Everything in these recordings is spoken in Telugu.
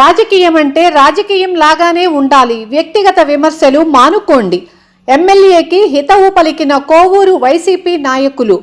రాజకీయం అంటే రాజకీయం లాగానే ఉండాలి. వ్యక్తిగత విమర్శలు మానుకోండి. ఎమ్మెల్యేకి హితవు పలికిన కోవూరు వైసీపీ నాయకులు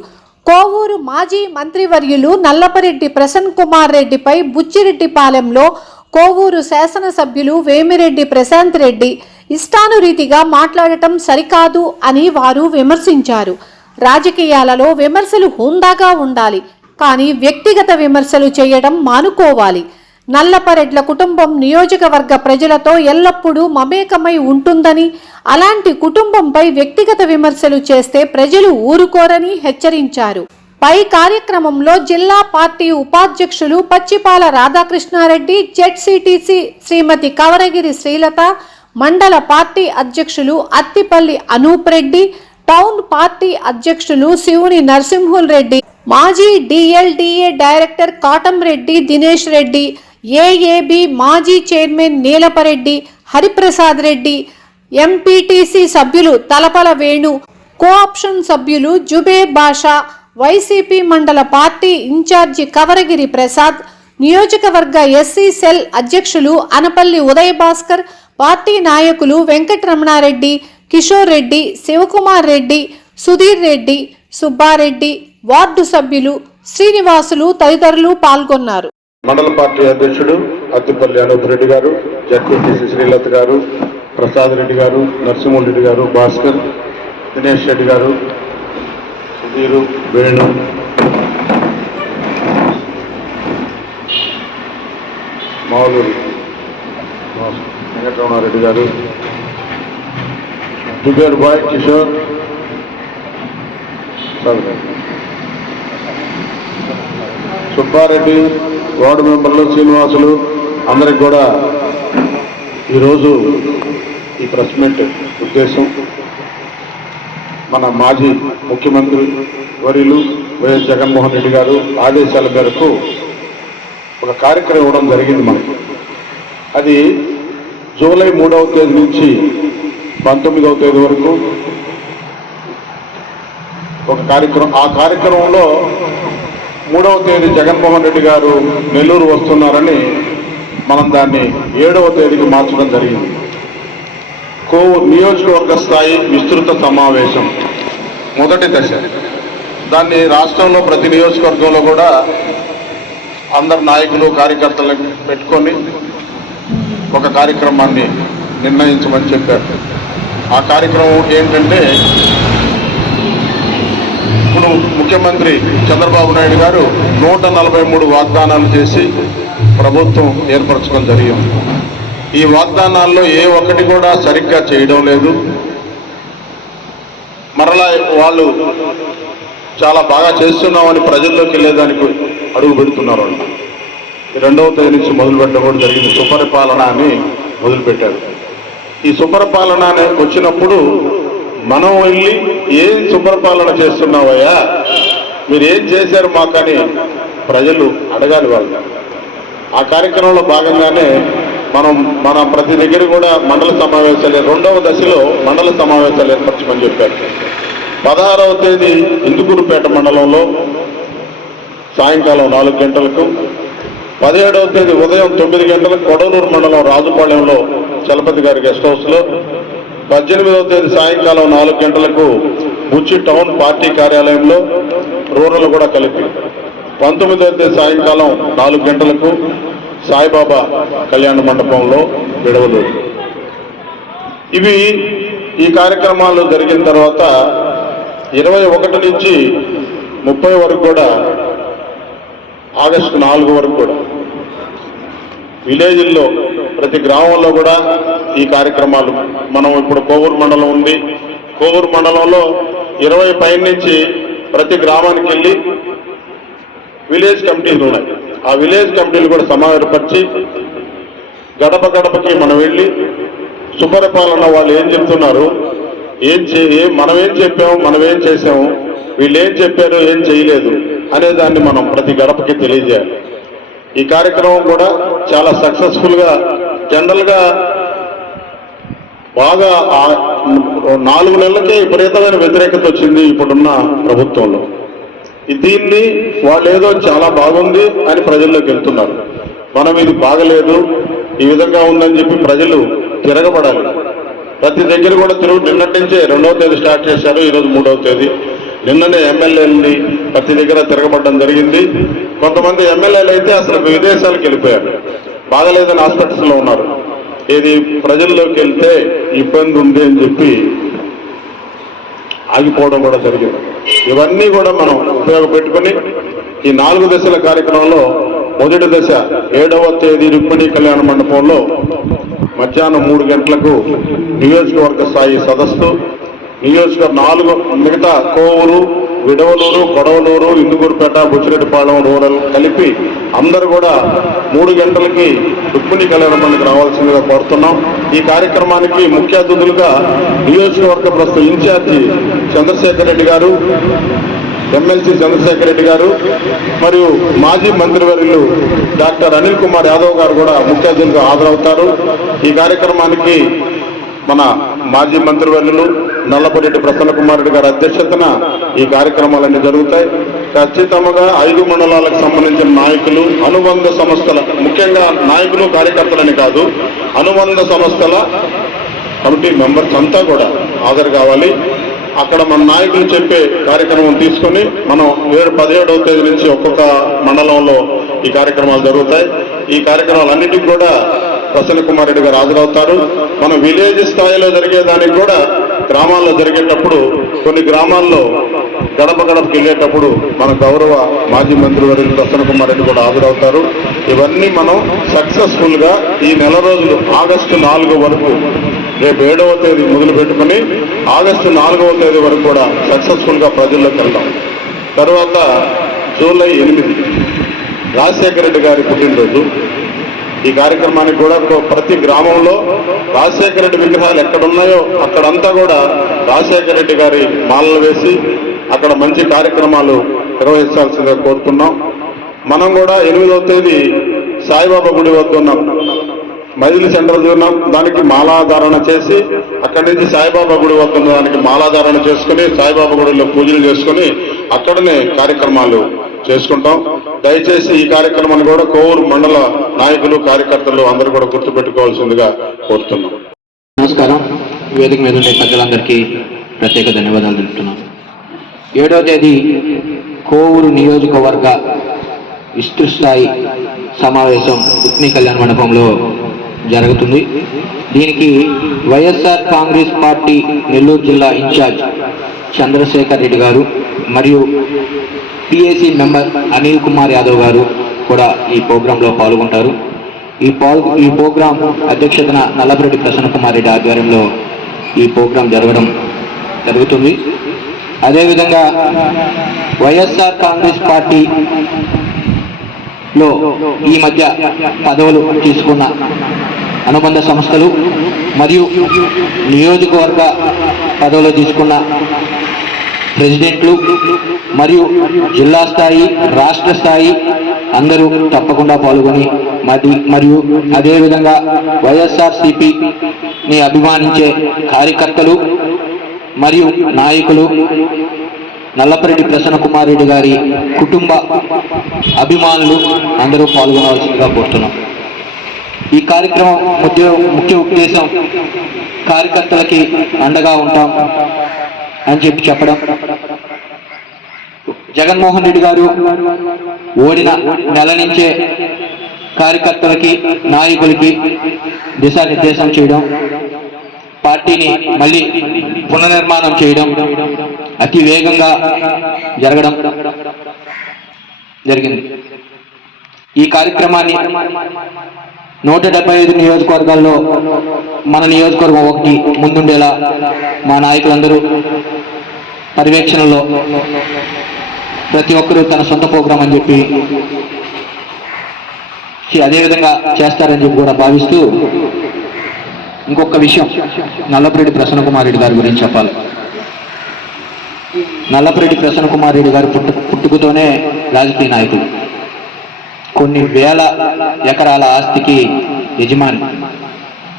కోవూరు మాజీ మంత్రివర్యులు నల్లపరెడ్డి ప్రసన్న కుమార్ రెడ్డిపై బుచ్చిరెడ్డిపాలెంలో కోవూరు శాసనసభ్యులు వేమిరెడ్డి ప్రశాంత్ రెడ్డి ఇష్టానురీతిగా మాట్లాడటం సరికాదు అని వారు విమర్శించారు. రాజకీయాలలో విమర్శలు హుందాగా ఉండాలి కానీ వ్యక్తిగత విమర్శలు చేయడం మానుకోవాలి. నల్లపరెడ్ల కుటుంబం నియోజకవర్గ ప్రజలతో ఎల్లప్పుడూ మమేకమై ఉంటుందని అలాంటి కుటుంబంపై వ్యక్తిగత విమర్శలు చేస్తే ప్రజలు ఊరుకోరని హెచ్చరించారు. పై కార్యక్రమంలో జిల్లా పార్టీ ఉపాధ్యక్షులు పచ్చిపాల రాధాకృష్ణారెడ్డి జెడ్సీటీసీ శ్రీమతి కవరగిరి శ్రీలత మండల పార్టీ అధ్యక్షులు అత్తిపల్లి అనూప్ రెడ్డి టౌన్ పార్టీ అధ్యక్షులు శివుని నరసింహుల్ రెడ్డి మాజీ DLDA director Katamreddy Dinesh Reddy AAB మాజీ చైర్మన్ నీలపరెడ్డి హరిప్రసాద్ రెడ్డి ఎంపీటీసీ సభ్యులు తలపల వేణు కోఆప్షన్ సభ్యులు జుబేర్ బాషా వైసీపీ మండల party in charge Kavaragiri Prasad నియోజకవర్గ ఎస్సీ సెల్ అధ్యక్షులు అనపల్లి ఉదయ భాస్కర్ పార్టీ నాయకులు వెంకటరమణారెడ్డి కిషోర్ రెడ్డి శివకుమార్ రెడ్డి సుధీర్ రెడ్డి సుబ్బారెడ్డి వార్డు సభ్యులు శ్రీనివాసులు తదితరులు పాల్గొన్నారు. మండల పార్టీ అధ్యక్షుడు అత్తిపల్లి అనూప్ రెడ్డి గారు జడ్పీటీసీ శ్రీలత గారు ప్రసాద్ రెడ్డి గారు నరసింహన్ రెడ్డి గారు భాస్కర్ దినేష్ రెడ్డి గారు సుధీరు వేణు. మావులూరు వెంకటరమణారెడ్డి గారు జుబేర్ బాయ్ కిషోర్. సుబ్బారెడ్డి వార్డు మెంబర్లు శ్రీనివాసులు అందరికి కూడా ఈరోజు ఈ ప్రెస్ మీట్ ఉద్దేశం. మన మాజీ ముఖ్యమంత్రి వర్యులు వైఎస్ జగన్మోహన్ రెడ్డి గారు ఆదేశాల మేరకు ఒక కార్యక్రమం ఇవ్వడం జరిగింది మనకు. అది జూలై మూడవ తేదీ నుంచి పంతొమ్మిదవ తేదీ వరకు ఒక కార్యక్రమం ఆ కార్యక్రమంలో మూడవ తేదీ జగన్మోహన్ రెడ్డి గారు నెల్లూరు వస్తున్నారని మనం దాన్ని ఏడవ తేదీకి మార్చడం జరిగింది. కో నియోజకవర్గ స్థాయి విస్తృత సమావేశం. మొదటి దశ. దాన్ని రాష్ట్రంలో ప్రతి నియోజకవర్గంలో కూడా అందరు నాయకులు కార్యకర్తలను పెట్టుకొని ఒక కార్యక్రమాన్ని నిర్ణయించమని చెప్పారు. ఆ కార్యక్రమం ఏంటంటే ఇప్పుడు ముఖ్యమంత్రి చంద్రబాబు నాయుడు గారు నూట నలభై మూడు వాగ్దానాలు చేసి ప్రభుత్వం ఏర్పరచడం జరిగింది. ఈ వాగ్దానాల్లో ఏ ఒక్కటి కూడా సరిగ్గా చేయడం లేదు. మరలా వాళ్ళు చాలా బాగా చేస్తున్నామని ప్రజల్లోకి వెళ్ళేదానికి అడుగు పెడుతున్నారు వాళ్ళు. రెండవ తేదీ నుంచి మొదలుపెట్టడం కూడా జరిగింది. సుపరిపాలన అని మొదలుపెట్టారు. ఈ సుపరిపాలన వచ్చినప్పుడు మనం వెళ్ళి ఏం శుభ్రపాలన చేస్తున్నావయ్యా? మీరు ఏం చేశారు మాకని ప్రజలు అడగాలి వాళ్ళు. ఆ కార్యక్రమంలో భాగంగానే మనం మన ప్రతి దగ్గర కూడా మండల సమావేశాలు రెండవ దశలో మండల సమావేశాలు ఏర్పరచమని చెప్పారు. పదహారవ తేదీ ఇందుకూరుపేట మండలంలో సాయంకాలం నాలుగు గంటలకు పదిహేడవ తేదీ ఉదయం తొమ్మిది గంటలకు కొడవలూరు మండలం రాజుపాళ్యంలో చలపతి గారి గెస్ట్ హౌస్లో పద్దెనిమిదవ తేదీ సాయంకాలం నాలుగు గంటలకు బుచ్చి టౌన్ పార్టీ కార్యాలయంలో రూరల్ కూడా కలిపి. పంతొమ్మిదవ తేదీ సాయంకాలం నాలుగు గంటలకు సాయిబాబా కళ్యాణ మండపంలో విడవలు ఇవి ఈ కార్యక్రమాలు జరిగిన తర్వాత ఇరవై ఒకటి నుంచి ముప్పై వరకు కూడా ఆగస్టు నాలుగు వరకు కూడా విలేజ్ల్లో ప్రతి గ్రామంలో కూడా ఈ కార్యక్రమాలు. మనం ఇప్పుడు కోవూరు మండలం ఉంది. కోవూరు మండలంలో ఇరవై పైన నుంచి ప్రతి గ్రామానికి వెళ్ళి విలేజ్ కమిటీలు ఉన్నాయి. ఆ విలేజ్ కమిటీలు కూడా సమావేశపరిచి గడప గడపకి మనం వెళ్ళి సుపరిపాలన వాళ్ళు ఏం చెప్తున్నారు ఏం చే మనం ఏం చెప్పాము మనం ఏం చేసాము వీళ్ళు ఏం చెప్పారు ఏం చేయలేదు అనే దాన్ని మనం ప్రతి గడపకి తెలియజేయాలి. ఈ కార్యక్రమం కూడా చాలా సక్సెస్ఫుల్గా జనరల్గా బాగా నాలుగు నెలలకే విపరీతమైన వ్యతిరేకత వచ్చింది ఇప్పుడున్న ప్రభుత్వంలో. ఈ దీన్ని వాళ్ళు ఏదో చాలా బాగుంది అని ప్రజల్లోకి వెళ్తున్నారు. మనం ఇది బాగలేదు ఈ విధంగా ఉందని చెప్పి ప్రజలు తిరగబడాలి. ప్రతి దగ్గర కూడా తిరుగు నిన్నటి నుంచే రెండవ తేదీ స్టార్ట్ చేశారు ఈరోజు మూడవ తేదీ. నిన్ననే ఎమ్మెల్యేలని ప్రతి దగ్గర తిరగబడడం జరిగింది. కొంతమంది ఎమ్మెల్యేలు అయితే అసలు విదేశాలకు వెళ్ళిపోయారు. బాగలేదని హాస్పిటల్స్లో ఉన్నారు. ఇది ప్రజల్లోకి వెళ్తే ఇబ్బంది ఉంది అని చెప్పి ఆగిపోవడం కూడా జరిగింది. ఇవన్నీ కూడా మనం ఉపయోగపెట్టుకుని ఈ నాలుగు దశల కార్యక్రమంలో మొదటి దశ ఏడవ తేదీ రుక్మిణి కళ్యాణ మండపంలో మధ్యాహ్నం మూడు గంటలకు నియోజకవర్గ స్థాయి సదస్సు నియోజకవర్గ నాలుగు మిగతా కోవూరు విడవలూరు కొడవలూరు ఇందుకూరుపేట బుచ్చిరెడ్డిపాళెం రూరల్ కలిపి అందరూ కూడా మూడు గంటలకి రుక్మిణి కళ్యాణ మండలికి రావాల్సిందిగా కోరుతున్నాం. ఈ కార్యక్రమానికి ముఖ్య అతిథులుగా నియోజకవర్గ ప్రస్తుత ఇన్ఛార్జి చంద్రశేఖర్ రెడ్డి గారు ఎమ్మెల్సీ చంద్రశేఖర్ రెడ్డి గారు మరియు మాజీ మంత్రివర్యులు డాక్టర్ అనిల్ కుమార్ యాదవ్ గారు కూడా ముఖ్య అతిథులుగా హాజరవుతారు. ఈ కార్యక్రమానికి మన మాజీ మంత్రివర్యులు నల్లపరెడ్డి ప్రసన్న కుమారుడు గారి అధ్యక్షతన ఈ కార్యక్రమాలన్నీ జరుగుతాయి. ఖచ్చితంగా ఐదు మండలాలకు సంబంధించిన నాయకులు అనుబంధ సంస్థల ముఖ్యంగా నాయకులు కార్యకర్తలని కాదు అనుబంధ సంస్థల కమిటీ మెంబర్స్ అంతా కూడా హాజరు కావాలి. అక్కడ మన నాయకులు చెప్పే కార్యక్రమం తీసుకొని మనం ఏడు పదిహేడవ తేదీ నుంచి ఒక్కొక్క మండలంలో ఈ కార్యక్రమాలు జరుగుతాయి. ఈ కార్యక్రమాలన్నిటికీ కూడా ప్రసన్న కుమార్ రెడ్డి గారు హాజరవుతారు. మన విలేజ్ స్థాయిలో జరిగేదానికి కూడా గ్రామాల్లో జరిగేటప్పుడు కొన్ని గ్రామాల్లో గడప గడపకి వెళ్ళేటప్పుడు మన గౌరవ మాజీ మంత్రి వర్యులు ప్రసన్న కుమార్ రెడ్డి కూడా హాజరవుతారు. ఇవన్నీ మనం సక్సెస్ఫుల్గా ఈ నెల రోజులు ఆగస్టు నాలుగు వరకు రేపు ఏడవ తేదీ మొదలు పెట్టుకుని ఆగస్టు నాలుగవ తేదీ వరకు కూడా సక్సెస్ఫుల్గా ప్రజల్లోకి వెళ్దాం. తర్వాత జూలై ఎనిమిది రాజశేఖర రెడ్డి గారి పుట్టినరోజు. ఈ కార్యక్రమానికి కూడా ఒక ప్రతి గ్రామంలో రాజశేఖర రెడ్డి విగ్రహాలు ఎక్కడున్నాయో అక్కడంతా కూడా రాజశేఖర రెడ్డి గారి మాలలు వేసి అక్కడ మంచి కార్యక్రమాలు నిర్వహించాల్సిందిగా కోరుతున్నాం. మనం కూడా ఎనిమిదవ తేదీ సాయిబాబా గుడి వద్ద ఉన్నాం. మైదిలి సెంటర్ ఉన్నాం. దానికి మాలాధారణ చేసి అక్కడి నుంచి సాయిబాబా గుడి వద్ద ఉన్న దానికి మాలాధారణ చేసుకుని సాయిబాబా గుడిలో పూజలు చేసుకుని అక్కడనే కార్యక్రమాలు చేసుకుంటాం. దయచేసి ఈ కార్యక్రమాన్ని కూడా కోవూరు మండల నాయకులు కార్యకర్తలు అందరూ కూడా గుర్తుపెట్టుకోవాల్సిందిగా కోరుతున్నాం. నమస్కారం. వేదిక మీద ఉండే పెద్దలందరికీ ప్రత్యేక ధన్యవాదాలు తెలుపుతున్నాం. ఏడవ తేదీ కోవూరు నియోజకవర్గ విస్తృత స్థాయి సమావేశం ఉత్ని కళ్యాణ మండపంలో జరుగుతుంది. దీనికి వైఎస్ఆర్ కాంగ్రెస్ పార్టీ నెల్లూరు జిల్లా ఇన్ఛార్జ్ చంద్రశేఖర్ రెడ్డి గారు మరియు పిఏసి మెంబర్ అనిల్ కుమార్ యాదవ్ గారు కూడా ఈ ప్రోగ్రాంలో పాల్గొంటారు. ఈ పాల్ ఈ ప్రోగ్రాం అధ్యక్షతన నల్లపరెడ్డి ప్రసన్న కుమార్ రెడ్డి ఆధ్వర్యంలో ఈ ప్రోగ్రాం జరగడం జరుగుతుంది. అదేవిధంగా వైఎస్ఆర్ కాంగ్రెస్ పార్టీ లో ఈ మధ్య పదవులు తీసుకున్న అనుబంధ సంస్థలు మరియు నియోజకవర్గ పదవులు తీసుకున్న ప్రెసిడెంట్లు మరియు జిల్లా స్థాయి రాష్ట్ర స్థాయి అందరూ తప్పకుండా పాల్గొని మరి మరియు అదేవిధంగా వైఎస్ఆర్సిపిని అభిమానించే కార్యకర్తలు మరియు నాయకులు నల్లపరెడ్డి ప్రసన్న కుమార్ రెడ్డి గారి కుటుంబ అభిమానులు అందరూ పాల్గొనవలసిందిగా కోరుతున్నాం. ఈ కార్యక్రమం ముఖ్య ముఖ్య ఉద్దేశం కార్యకర్తలకి అండగా ఉంటాం. అని చెప్పి చెప్పడం. జగన్మోహన్ రెడ్డి గారు ఓడిన నెల నుంచే కార్యకర్తలకి నాయకులకి దిశానిర్దేశం చేయడం పార్టీని మళ్ళీ పునర్నిర్మాణం చేయడం అతి వేగంగా జరగడం జరిగింది. ఈ కార్యక్రమాన్ని నూట డెబ్బై ఐదు నియోజకవర్గాల్లో మన నియోజకవర్గం ఒకటి ముందుండేలా మా నాయకులందరూ పర్యవేక్షణలో ప్రతి ఒక్కరూ తన సొంత ప్రోగ్రాం అని చెప్పి అదేవిధంగా చేస్తారని చెప్పి కూడా భావిస్తూ ఇంకొక విషయం నల్లపరెడ్డి ప్రసన్న కుమార్ రెడ్డి గారి గురించి చెప్పాలి. నల్లపరెడ్డి ప్రసన్న కుమార్ రెడ్డి గారు పుట్టు పుట్టుకతోనే రాజకీయ నాయకుడు. కొన్ని వేల ఎకరాల ఆస్తికి యజమాని.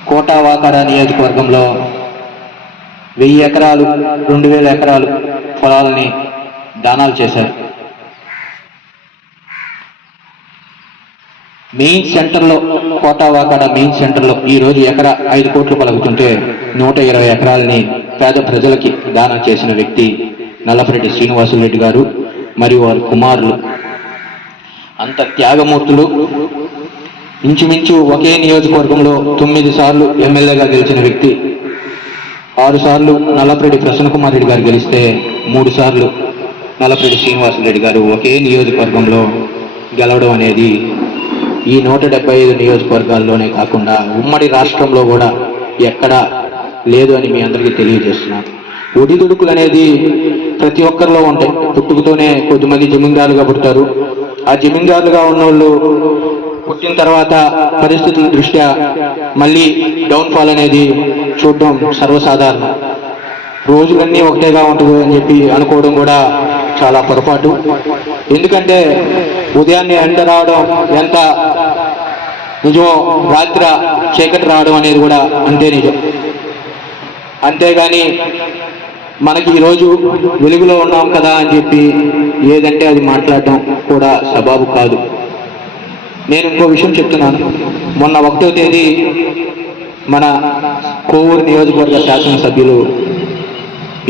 కోటావాకాడ నియోజకవర్గంలో వెయ్యి ఎకరాలు రెండు వేల ఎకరాలు పొలాలని దానాలు చేశారు. మెయిన్ సెంటర్లో కోటావాకాడ మెయిన్ సెంటర్లో ఈ రోజు ఎకరా ఐదు కోట్లు పలుకుతుంటే నూట ఇరవై ఎకరాలని పేద ప్రజలకి దానం చేసిన వ్యక్తి నల్లపరెడ్డి శ్రీనివాసులరెడ్డి గారు మరియు వారి కుమారులు. అంత త్యాగమూర్తులు. ఇంచుమించు ఒకే నియోజకవర్గంలో తొమ్మిది సార్లు ఎమ్మెల్యేగా గెలిచిన వ్యక్తి ఆరు సార్లు నల్లపరెడ్డి ప్రసన్నకుమార్ రెడ్డి గారు గెలిస్తే మూడు సార్లు నల్లపరెడ్డి శ్రీనివాసరెడ్డి గారు ఒకే నియోజకవర్గంలో గెలవడం అనేది ఈ నూట డెబ్బై ఐదు నియోజకవర్గాల్లోనే కాకుండా ఉమ్మడి రాష్ట్రంలో కూడా ఎక్కడా లేదు అని మీ అందరికీ తెలియజేస్తున్నాను ఒడిదుడుకులు అనేది ప్రతి ఒక్కరిలో ఉంటాయి. పుట్టుకతోనే కొద్దిమంది జమీందారులుగా పుడతారు. ఆ జమీందారులుగా ఉన్నోళ్ళు పుట్టిన తర్వాత పరిస్థితుల దృష్ట్యా మళ్ళీ డౌన్ఫాల్ అనేది చూడడం సర్వసాధారణం. రోజులన్నీ ఒకటేగా ఉంటుంది అని చెప్పి అనుకోవడం కూడా చాలా పొరపాటు. ఎందుకంటే ఉదయాన్నే ఎండ రావడం ఎంత నిజమో రాత్రి చీకటి రావడం అనేది కూడా అంతే నిజం. అంతేగాని మనకి ఈరోజు వెలుగులో ఉన్నాం కదా అని చెప్పి ఏదంటే అది మాట్లాడడం కూడా సబాబు కాదు. నేను ఇంకో విషయం చెప్తున్నాను. మొన్న ఒకటో తేదీ మన కోవూరు నియోజకవర్గ శాసనసభ్యులు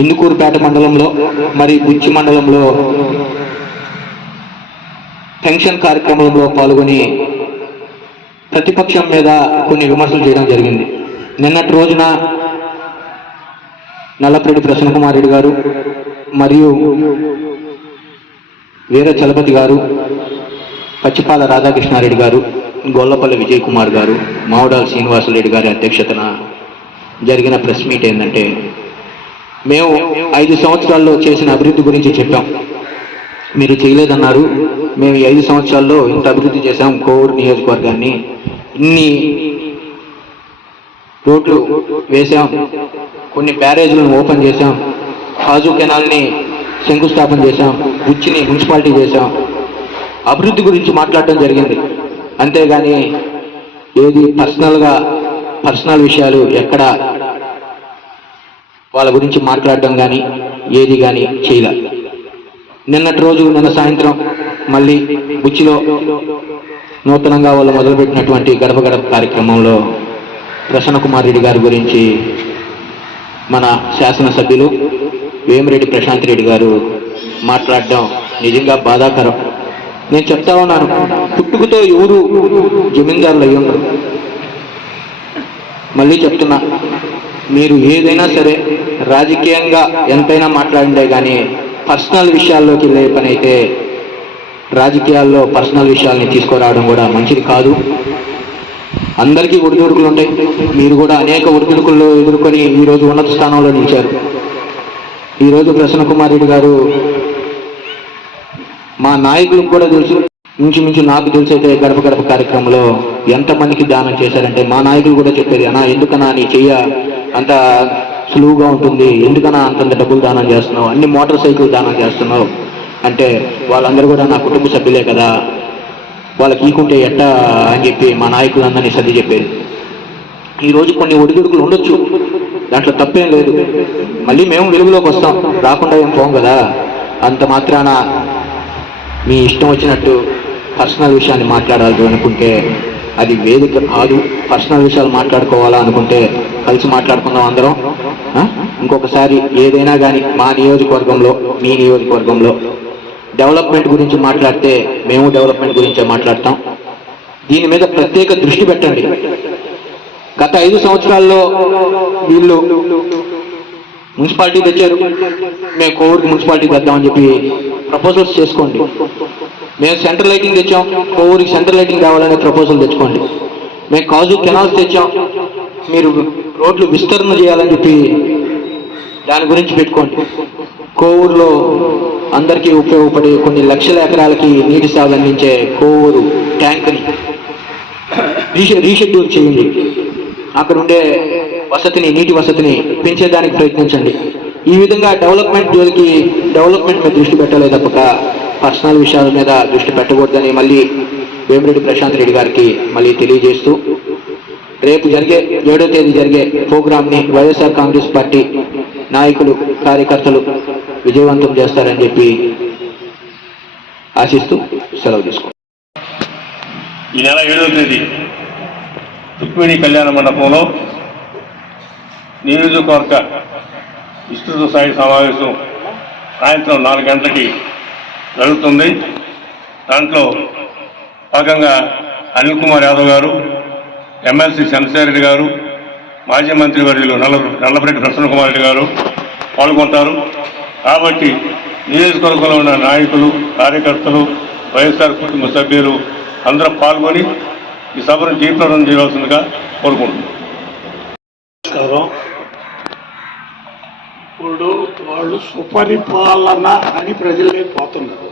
ఇందుకూరుపేట మండలంలో మరి బుచ్చి మండలంలో పెన్షన్ కార్యక్రమంలో పాల్గొని ప్రతిపక్షం మీద కొన్ని విమర్శలు చేయడం జరిగింది. నిన్నటి రోజున నల్లపరెడ్డి ప్రసన్న కుమార్ రెడ్డి గారు మరియు వీర చలపతి గారు పచ్చిపాల రాధాకృష్ణారెడ్డి గారు గొల్లపల్లి విజయ్ కుమార్ గారు మావడాల శ్రీనివాసరెడ్డి గారి అధ్యక్షతన జరిగిన ప్రెస్ మీట్ ఏంటంటే మేము ఐదు సంవత్సరాల్లో చేసిన అభివృద్ధి గురించి చెప్పాం. మీరు చేయలేదన్నారు. మేము ఈ ఐదు సంవత్సరాల్లో ఇంత అభివృద్ధి చేశాం కోవూరు నియోజకవర్గాన్ని. ఇన్ని రోడ్లు వేశాం కొన్ని బ్యారేజ్లను ఓపెన్ చేశాం హాజు కెనాల్ని శంకుస్థాపన చేశాం ఉచ్చిని మున్సిపాలిటీ చేశాం అభివృద్ధి గురించి మాట్లాడటం జరిగింది. అంతేగాని ఏది పర్సనల్గా పర్సనల్ విషయాలు ఎక్కడ వాళ్ళ గురించి మాట్లాడడం కానీ ఏది కానీ చేయలే. నిన్నటి రోజు నిన్న సాయంత్రం మళ్ళీ బుచ్చిలో నూతనంగా వాళ్ళు మొదలుపెట్టినటువంటి గడప గడప కార్యక్రమంలో ప్రసన్న కుమార్ రెడ్డి గారి గురించి మన శాసనసభ్యులు వేమిరెడ్డి ప్రశాంత్ రెడ్డి గారు మాట్లాడడం నిజంగా బాధాకరం. నేను చెప్తా ఉన్నాను పుట్టుకతో ఎవరు జమీందారులు అయ్యి ఉండరు. మళ్ళీ చెప్తున్నా మీరు ఏదైనా సరే రాజకీయంగా ఎంతైనా మాట్లాడిందే కానీ పర్సనల్ విషయాల్లోకి వెళ్ళే పని అయితే రాజకీయాల్లో పర్సనల్ విషయాల్ని తీసుకురావడం కూడా మంచిది కాదు. అందరికీ ఒడిదుడుకులు ఉంటాయి. మీరు కూడా అనేక ఒడిదుడుకుల్లో ఎదుర్కొని ఈరోజు ఉన్నత స్థానంలో నిలిచారు. ఈరోజు ప్రసన్న కుమార్ రెడ్డి గారు మా నాయకులకు కూడా తెలుసు. ఇంచుమించు నాకు తెలిసి అయితే గడప గడప కార్యక్రమంలో ఎంతమందికి దానం చేశారంటే మా నాయకులు కూడా చెప్పేది అన్నా ఎందుకన్నా నీ చెయ్య అంత సులువుగా ఉంటుంది. ఎందుకన్నా అంతంత డబ్బులు దానం చేస్తున్నావు? అన్ని మోటార్ సైకిల్ దానం చేస్తున్నావు? అంటే వాళ్ళందరూ కూడా నా కుటుంబ సభ్యులే కదా. వాళ్ళకి ఈకుంటే ఎట్టా? అని చెప్పి మా నాయకులందరినీ సర్ది చెప్పేది. ఈ రోజు కొన్ని ఒడిదుడుకులు ఉండొచ్చు. దాంట్లో తప్పేం లేదు. మళ్ళీ మేము వెలుగులోకి వస్తాం. రాకుండా ఏం పోం కదా. అంత మాత్రాన మీ ఇష్టం వచ్చినట్టు పర్సనల్ విషయాన్ని మాట్లాడాలి అనుకుంటే అది వేదిక కాదు. పర్సనల్ విషయాలు మాట్లాడుకోవాలా అనుకుంటే కలిసి మాట్లాడుకుందాం అందరం. ఇంకొకసారి ఏదైనా కానీ మా నియోజకవర్గంలో మీ నియోజకవర్గంలో డెవలప్మెంట్ గురించి మాట్లాడితే మేము డెవలప్మెంట్ గురించే మాట్లాడతాం. దీని మీద ప్రత్యేక దృష్టి పెట్టండి. గత ఐదు సంవత్సరాల్లో వీళ్ళు మున్సిపాలిటీ తెచ్చారు. మేము కోవిడ్ మున్సిపాలిటీ తెద్దామని చెప్పి ప్రపోజల్స్ చేసుకోండి. మేము సెంటర్ లైటింగ్ తెచ్చాం. కోవూరుకి సెంటర్ లైటింగ్ కావాలనే ప్రపోజల్ తెచ్చుకోండి. మేము కాజు కెనాల్స్ తెచ్చాం. మీరు రోడ్లు విస్తరణ చేయాలని చెప్పి దాని గురించి పెట్టుకోండి. కోవూరులో అందరికీ ఉపయోగపడే కొన్ని లక్షల ఎకరాలకి నీటి సేవలు అందించే కోవూరు ట్యాంక్ని రీషె రీషెడ్యూల్ చేయండి. అక్కడ ఉండే వసతిని నీటి వసతిని పెంచేదానికి ప్రయత్నించండి. ఈ విధంగా డెవలప్మెంట్ జోలికి డెవలప్మెంట్ మీద దృష్టి పెట్టాలి తప్పక. పర్సనల్ విషయాల మీద దృష్టి పెట్టకూడదని మళ్ళీ వేమిరెడ్డి ప్రశాంత్ రెడ్డి గారికి మళ్ళీ తెలియజేస్తూ రేపు జరిగే ఏడో తేదీ జరిగే ప్రోగ్రామ్ని వైఎస్ఆర్ కాంగ్రెస్ పార్టీ నాయకులు కార్యకర్తలు విజయవంతం చేస్తారని చెప్పి ఆశిస్తూ సెలవు తీసుకుంటాం ఈ నెల ఏడవ తేదీ రుక్మిణి కళ్యాణ మండపంలో నియోజకవర్గ విస్తృత స్థాయి సమావేశం సాయంత్రం నాలుగు గంటలకి జరుగుతుంది. దాంట్లో భాగంగా అనిల్ కుమార్ యాదవ్ గారు ఎమ్మెల్సీ చంద్రశేఖర్ గారు మాజీ మంత్రి వర్యులు నల్ల నల్లపరెడ్డి ప్రసన్న కుమార్ రెడ్డి గారు పాల్గొంటారు. కాబట్టి నియోజకవర్గంలో ఉన్న నాయకులు కార్యకర్తలు వైఎస్ఆర్ కుటుంబ సభ్యులు అందరూ పాల్గొని ఈ సభను జీవితం చేయవలసిందిగా కోరుకుంటున్నాం. నమస్కారం. ఇప్పుడు వాళ్ళు సుపరిపాలన అని ప్రజల్లోకి పోతున్నారు.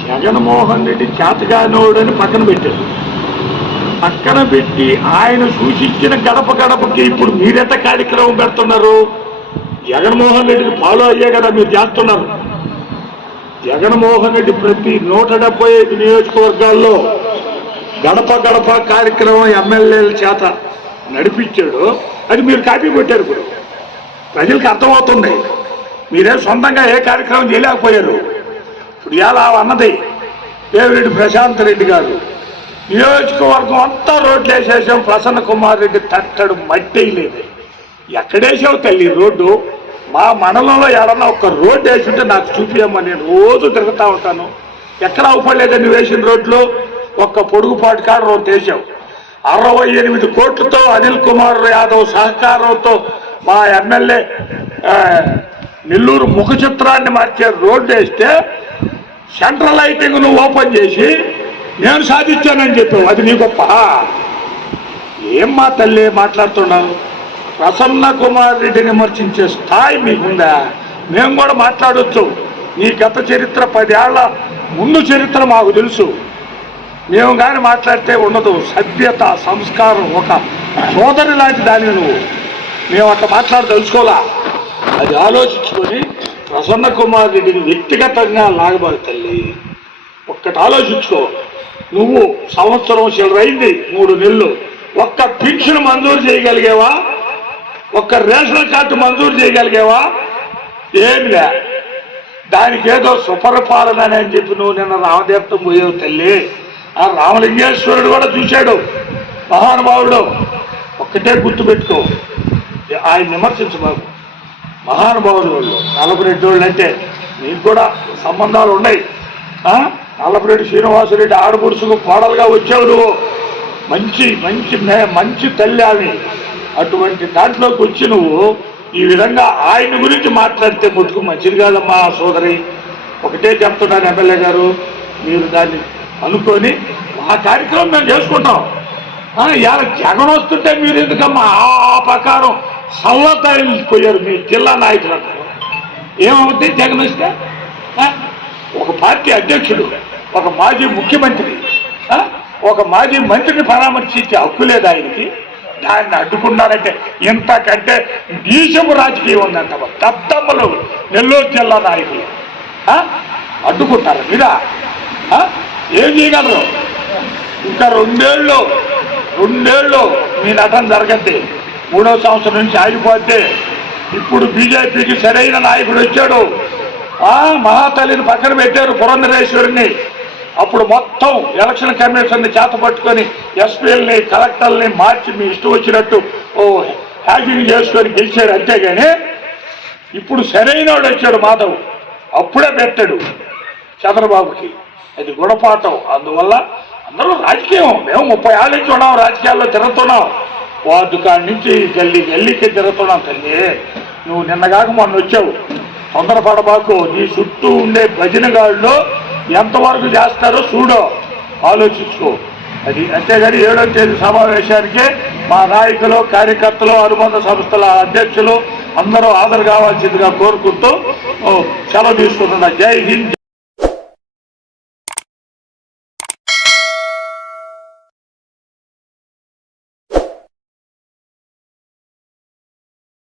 జగన్మోహన్ రెడ్డి చేతగానోడని పక్కన పెట్టారు. పక్కన పెట్టి ఆయన సూచించిన గడప గడపకి ఇప్పుడు మీరెంత కార్యక్రమం పెడుతున్నారు? జగన్మోహన్ రెడ్డిని ఫాలో అయ్యే కదా మీరు చేస్తున్నారు. జగన్మోహన్ రెడ్డి ప్రతి నూట డెబ్బై ఐదు నియోజకవర్గాల్లో గడప గడప కార్యక్రమం ఎమ్మెల్యేల చేత నడిపించాడు. అది మీరు కాపీ కొట్టారు ఇప్పుడు. ప్రజలకు అర్థమవుతుంది. మీరే సొంతంగా ఏ కార్యక్రమం చేయలేకపోయారు. ఇప్పుడు ఇలా అన్నది దేవిరెడ్డి ప్రశాంత్ రెడ్డి గారు. నియోజకవర్గం అంతా రోడ్లు వేసేసాం. ప్రసన్న కుమార్ రెడ్డి తట్టడు మట్టి లేదు. ఎక్కడేసావు తల్లి రోడ్డు? మా మండలంలో ఏడన్నా ఒక రోడ్డు వేసింటే నాకు చూపించమ్మా నేను రోజు తిరుగుతూ ఉంటాను. ఎక్కడ అవపడలేదండి వేసిన రోడ్లు? ఒక్క పొడుగుపాటు కాడ రోడ్డు వేసావు అరవై ఎనిమిది కోట్లతో అనిల్ కుమార్ యాదవ్ సహకారంతో మా ఎమ్మెల్యే నెల్లూరు ముఖ చిత్రాన్ని మార్చే రోడ్డు వేస్తే సెంట్రల్ లైటింగ్ నువ్వు ఓపెన్ చేసి నేను సాధించానని చెప్పావు. అది నీ గొప్ప. ఏం మా తల్లి మాట్లాడుతున్నావు? ప్రసన్న కుమార్ రెడ్డిని విమర్శించే స్థాయి మీకుందా? మేము కూడా మాట్లాడొచ్చు. నీ గత చరిత్ర పదేళ్ళ ముందు చరిత్ర మాకు తెలుసు. మేము కానీ మాట్లాడితే ఉండదు. సభ్యత సంస్కారం ఒక సోదరి లాంటి దాన్ని నువ్వు. మేము అట్లా మాట్లాడదలుచుకోవాలా అది ఆలోచించుకొని ప్రసన్న కుమార్ రెడ్డిని వ్యక్తిగతంగా లాగబారు తల్లి. ఒక్కటి ఆలోచించుకో. నువ్వు సంవత్సరం చిల్లరైంది మూడు నెలలు. ఒక్క పింఛను మంజూరు చేయగలిగేవా? ఒక్క రేషన్ కార్డు మంజూరు చేయగలిగేవా? ఏం లే. దానికి ఏదో సుపరిపాలన అని చెప్పి నువ్వు నిన్న రామదేవతం పోయావు తల్లి. ఆ రామలింగేశ్వరుడు కూడా చూశాడు. మహానుభావుడు. ఒక్కటే గుర్తుపెట్టుకో. ఆయన విమర్శించబాకు మహానుభావులు వాళ్ళు నలభరెడ్డి వాళ్ళు అంటే నీకు కూడా సంబంధాలు ఉన్నాయి. ఆ? నల్లపురెడ్డి శ్రీనివాసరెడ్డి ఆడపుడుసుకు కోడలుగా వచ్చావు నువ్వు. మంచి మంచి మంచి తల్లి అని అటువంటి దాంట్లోకి వచ్చి నువ్వు ఈ విధంగా ఆయన గురించి మాట్లాడితే ముట్టుకు మంచిది కాదమ్మా సోదరి. ఒకటే చెప్తున్నాను ఎమ్మెల్యే గారు మీరు దాన్ని అనుకొని మా కార్యక్రమం మేము చేసుకుంటాం. జగన్ వస్తుంటే మీరు ఎందుకమ్మా? ఆ ప్రకారం సల్లతారిపోయారు మీ జిల్లా నాయకులు ఏమవుతుంది జగన్ వస్తే? ఒక పార్టీ అధ్యక్షుడు ఒక మాజీ ముఖ్యమంత్రి ఒక మాజీ మంత్రిని పరామర్శించే హక్కు లేదు ఆయనకి. దాన్ని అడ్డుకున్నారంటే ఇంతకంటే నీచము రాజకీయం ఉందంట దత్తమ్మలు నెల్లూరు జిల్లా నాయకులు. అడ్డుకుంటారు మీరా? ఏం చేయగలరు? ఇంకా రెండేళ్ళు రెండేళ్ళు మీ నటన జరగద్ది. మూడో సంవత్సరం నుంచి ఆగిపోతే ఇప్పుడు బీజేపీకి సరైన నాయకుడు వచ్చాడు. ఆ మహాతల్లిని పక్కన పెట్టారు పురంధరేశ్వరిని. అప్పుడు మొత్తం ఎలక్షన్ కమిషన్ని చేత పట్టుకొని ఎస్పీఎల్ని కలెక్టర్ని మార్చి మీ ఇష్టం వచ్చినట్టు ఓ హ్యాకింగ్ చేసుకొని గెలిచారు. అంతేగాని ఇప్పుడు సరైన వాడు వచ్చాడు మాధవ్. అప్పుడే పెట్టాడు చంద్రబాబుకి. అది గుణపాఠం. అందువల్ల అందరూ రాజకీయం. మేము ముప్పై ఏళ్ళ నుంచి ఉన్నాం రాజకీయాల్లో తిరుగుతున్నాం. వార్డు కాడి నుంచి గల్లీ గల్లీకి తిరుగుతున్నాం తల్లి. నువ్వు నిన్నగాక మొన్న వచ్చావు. తొందరపడబాకు. నీ చుట్టూ ఉండే భజనగాళ్ళు ఎంతవరకు చేస్తారో చూడో. ఆలోచించుకో. అది అంతేగాని ఏడో తేదీ సమావేశానికి మా నాయకులు కార్యకర్తలు అనుబంధ సంస్థల అధ్యక్షులు అందరూ హాజరు కావాల్సిందిగా కోరుకుంటూ ఓ, సెలవు తీసుకుంటున్నా. జై హింద్.